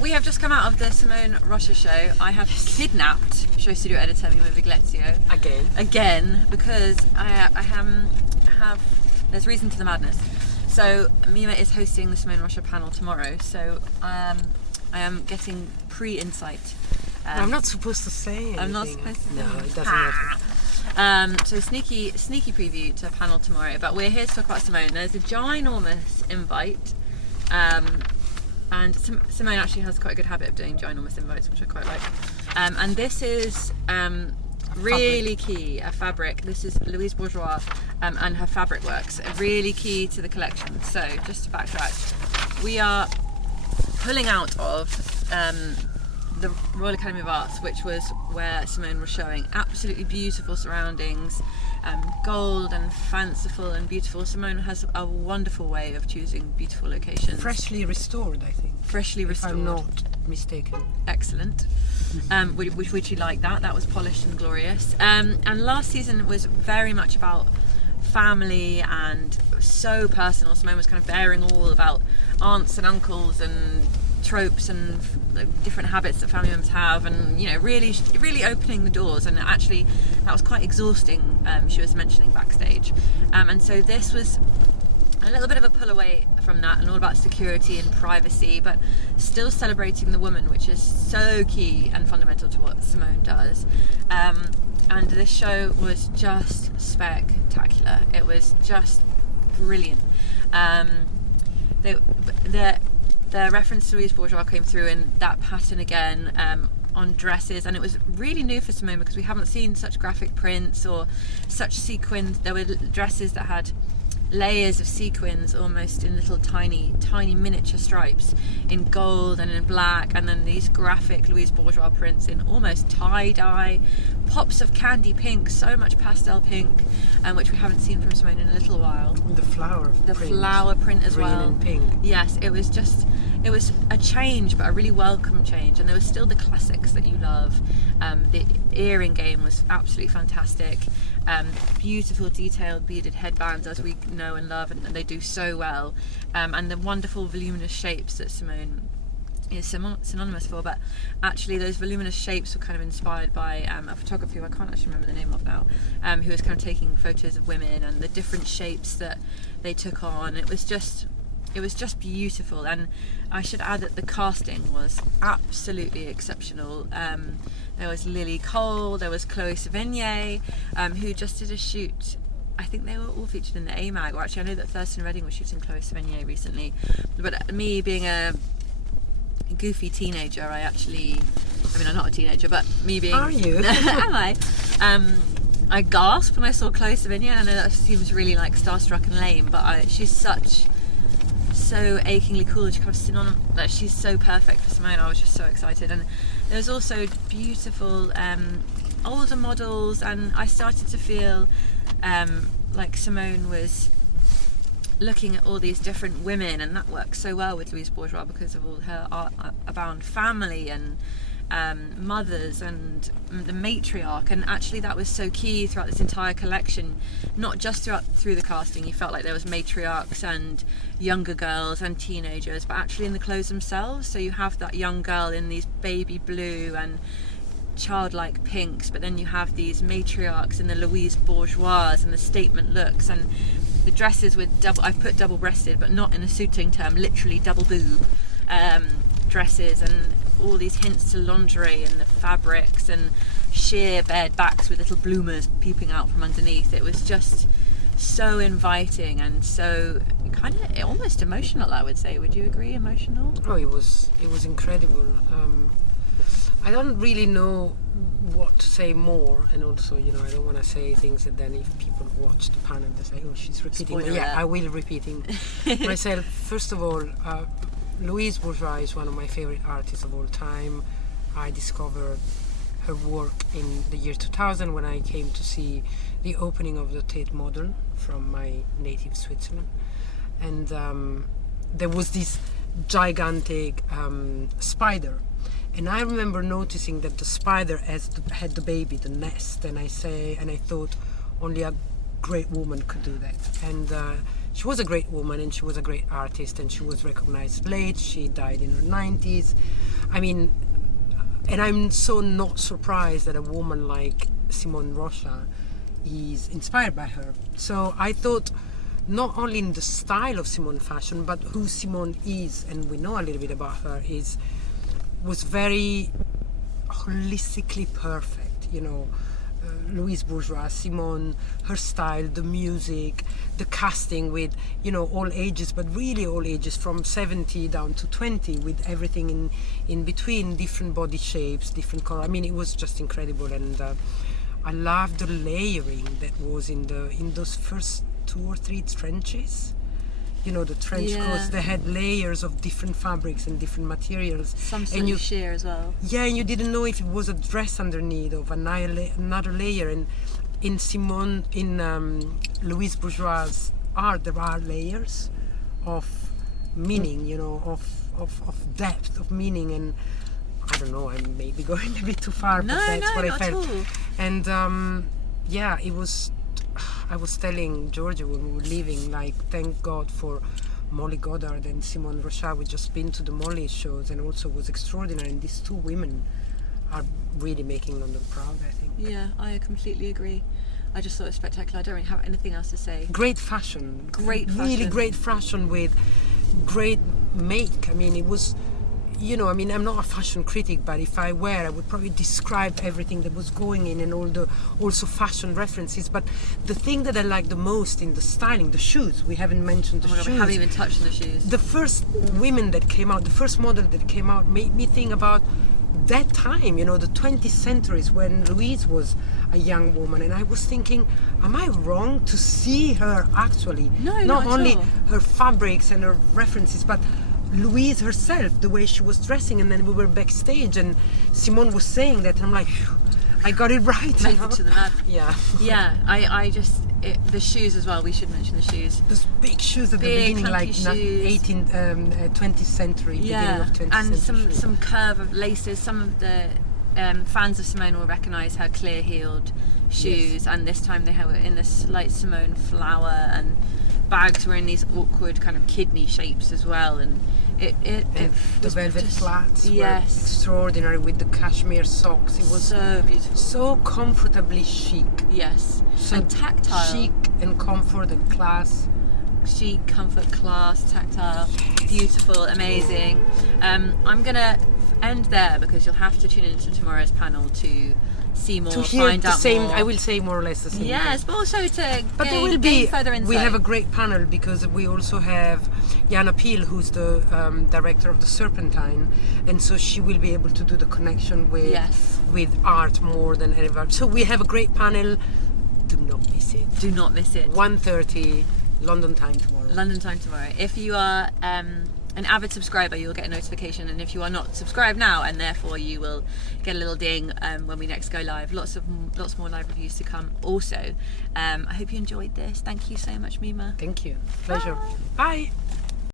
We have just come out of the Simone Rocha show. I have kidnapped SHOWstudio editor Mimma Viglezio. Again, because I have there's reason to the madness. So Mimma is hosting the Simone Rocha panel tomorrow, so I am getting pre-insight. I'm not supposed to say anything. I'm not supposed to say No, it doesn't matter. So sneaky preview to a panel tomorrow, but we're here to talk about Simone. There's a ginormous invite, and Simone actually has quite a good habit of doing ginormous invites, which I quite like. And this is really key, a fabric. This is Louise Bourgeois and her fabric works, really key to the collection. So just to backtrack, we are pulling out of the Royal Academy of Arts, which was where Simone was showing. Absolutely beautiful surroundings, gold and fanciful and beautiful. Simone has a wonderful way of choosing beautiful locations. Freshly restored, I think. Freshly restored. If I'm not mistaken. Excellent. Which you like that. That was polished and glorious. And last season was very much about family and so personal. Simone was kind of bearing all about aunts and uncles and tropes and different habits that family members have, and really opening the doors. And actually that was quite exhausting, she was mentioning backstage, and so this was a little bit of a pull away from that and all about security and privacy, but still celebrating the woman, which is so key and fundamental to what Simone does. And this show was just spectacular. It was just brilliant. The reference to Louise Bourgeois came through in that pattern again, on dresses, and it was really new for Simone because we haven't seen such graphic prints or such sequins. There were dresses that had layers of sequins almost in little tiny miniature stripes in gold and in black, and then these graphic Louise Bourgeois prints in almost tie-dye, pops of candy pink, so much pastel pink, which we haven't seen from Simone in a little while. The flower print as green well. And pink. Yes, it was a change, but a really welcome change, and there was still the classics that you love. The earring game was absolutely fantastic. Beautiful detailed beaded headbands, as we know and love, and they do so well, and the wonderful voluminous shapes that Simone is synonymous for. But actually those voluminous shapes were kind of inspired by a photographer who I can't actually remember the name of now, who was kind of taking photos of women and the different shapes that they took on. It was just beautiful, and I should add that the casting was absolutely exceptional. There was Lily Cole, there was Chloë Sevingy, who just did a shoot. I think they were all featured in the A mag, or actually I know that Thurston Redding was shooting Chloë Sevingy recently. But me being a goofy teenager, I'm not a teenager, but me being... Are you? Am I? I gasped when I saw Chloë Sevingy, and I know that seems really like starstruck and lame, but she's so achingly cool, and she kind of synonymous, that she's so perfect for Simone. I was just so excited. And there was also beautiful older models, and I started to feel like Simone was looking at all these different women, and that works so well with Louise Bourgeois because of all her art abound family and mothers and the matriarch. And actually that was so key throughout this entire collection, not just through the casting. You felt like there was matriarchs and younger girls and teenagers, but actually in the clothes themselves. So you have that young girl in these baby blue and childlike pinks, but then you have these matriarchs in the Louise Bourgeois and the statement looks, and the dresses with I've put double-breasted, but not in a suiting term, literally double boob dresses, and all these hints to lingerie and the fabrics and sheer bared backs with little bloomers peeping out from underneath. It was just so inviting and so kind of almost emotional, I would say. Would you agree? Emotional? Oh, it was incredible. I don't really know what to say more, and also, I don't want to say things that then if people watch the panel they say, oh, she's repeating. Spoiler Yeah, alert. I will repeating myself. First of all, Louise Bourgeois is one of my favorite artists of all time. I discovered her work in the year 2000 when I came to see the opening of the Tate Modern from my native Switzerland, and there was this gigantic spider. And I remember noticing that the spider had the baby, the nest, and I thought only a great woman could do that. And she was a great woman and she was a great artist, and she was recognized late. She died in her 90s. I mean, and I'm so not surprised that a woman like Simone Rocha is inspired by her. So I thought, not only in the style of Simone fashion, but who Simone is, and we know a little bit about her, was very holistically perfect, you know. Louise Bourgeois, Simone, her style, the music, the casting with, you know, all ages, but really all ages, from 70 down to 20, with everything in between, different body shapes, different color. I mean, it was just incredible, and I loved the layering that was in those first 2 or 3 trenches. You know, the trench coats, they had layers of different fabrics and different materials. Some slightly sheer as well. Yeah, and you didn't know if it was a dress underneath of another layer. And in Louise Bourgeois' art, there are layers of meaning, you know, of depth, of meaning. And I don't know, I'm maybe going a bit too far, but that's what I felt. At all. And yeah, it was. I was telling Georgia when we were leaving, like, thank God for Molly Goddard and Simone Rocha. We'd just been to the Molly shows, and also was extraordinary. And these 2 women are really making London proud, I think. Yeah, I completely agree. I just thought it was spectacular. I don't really have anything else to say. Great fashion. Great fashion. Really great fashion with great make. I mean, it was, you know, I mean, I'm not a fashion critic, but if I were, I would probably describe everything that was going in and all the also fashion references. But the thing that I like the most in the styling, the shoes, we haven't mentioned the Oh my God, shoes. we haven't even touched on the shoes. The first women that came out, the first model that came out, made me think about that time, you know, the 20th centuries, when Louise was a young woman. And I was thinking, am I wrong to see her actually? No, not not at only all. her fabrics and her references, but Louise herself, the way she was dressing. And then we were backstage and Simone was saying that, and I'm like, phew, I got it right. you know? Method to the mad. Yeah. Yeah, I just, the shoes as well, we should mention the shoes. Those big shoes at the Big, beginning, like clunky shoes. 20th century, beginning of 20th and century. some curve of laces. Some of the fans of Simone will recognise her clear-heeled shoes, and this time they were in this light Simone flower, and bags were in these awkward kind of kidney shapes as well, and it the was velvet just, flats were yes, extraordinary with the cashmere socks. It was so beautiful, so comfortably chic. yes, So and tactile, chic and comfort and class. chic, comfort, class, tactile, beautiful, amazing. I'm gonna end there because you'll have to tune into tomorrow's panel to see more, To hear find the out same, more. I will say more or less the same. Yes, thing. but also to But there gain, will gain be. further insight. We have a great panel because we also have Jana Peel, who's the director of the Serpentine, and so she will be able to do the connection with Yes. with art more than ever. So we have a great panel. Do not miss it. Do not miss it. 1:30 London time tomorrow. London time tomorrow. If you are an avid subscriber, you'll get a notification, and if you are not, subscribe now, and therefore you will get a little ding when we next go live. Lots more live reviews to come. Also, I hope you enjoyed this. Thank you so much, Mimma. Thank you. Pleasure. Bye.